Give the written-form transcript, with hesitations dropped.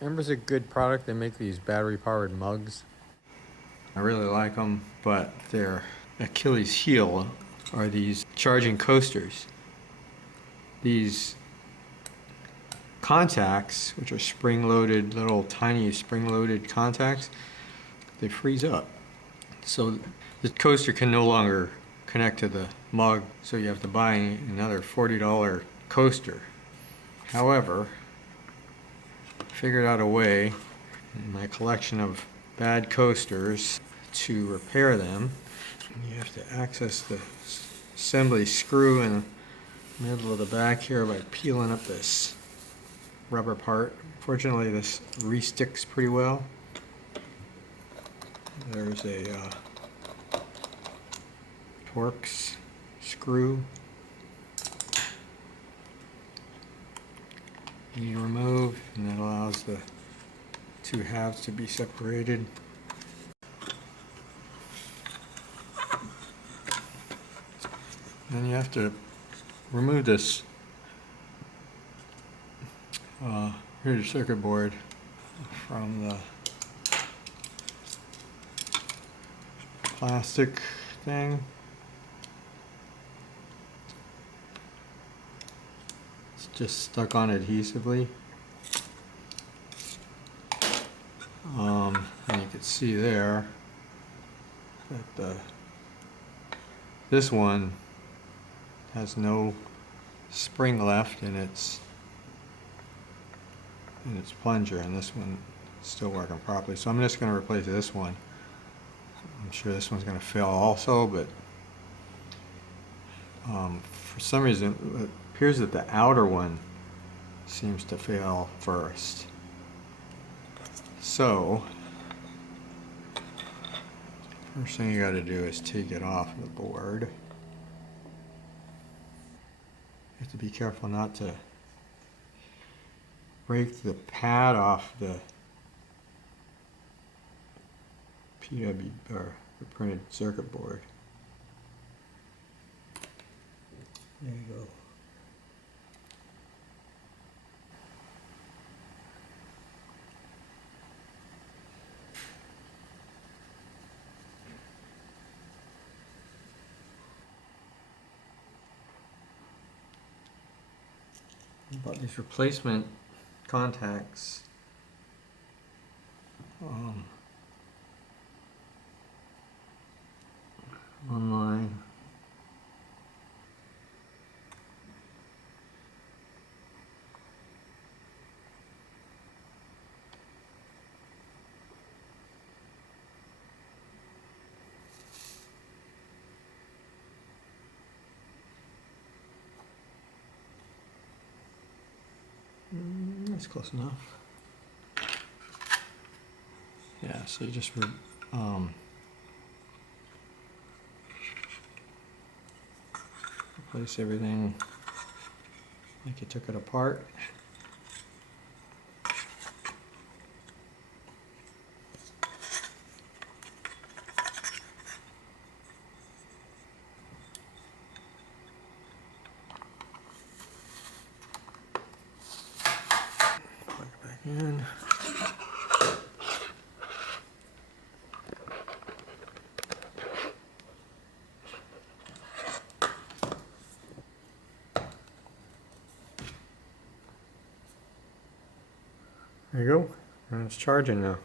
Ember's a good product. They make these battery-powered mugs. I really like them, but their Achilles heel are these charging coasters. These contacts, which are spring-loaded, little tiny spring-loaded contacts, they freeze up. So the coaster can no longer connect to the mug, so you have to buy another $40 coaster. However, I figured out a way in my collection of bad coasters to repair them. You have to access the assembly screw in the middle of the back here by peeling up this rubber part. Fortunately, this re-sticks pretty well. There's a Torx screw you remove, and that allows the two halves to be separated. Then you have to remove this printed circuit board from the plastic thing. It's just stuck on adhesively. And you can see there that this one has no spring left in its plunger, and this one is still working properly. So I'm just going to replace this one. I'm sure this one's going to fail also, but for some reason it appears that the outer one seems to fail first. So first thing you got to do is take it off the board. You have to be careful not to break the pad off the PW or the printed circuit board. There you go. Bought these replacement contacts online. That's close enough. Yeah, so you just replace everything like you took it apart. Plug it back in. There you go, and it's charging now.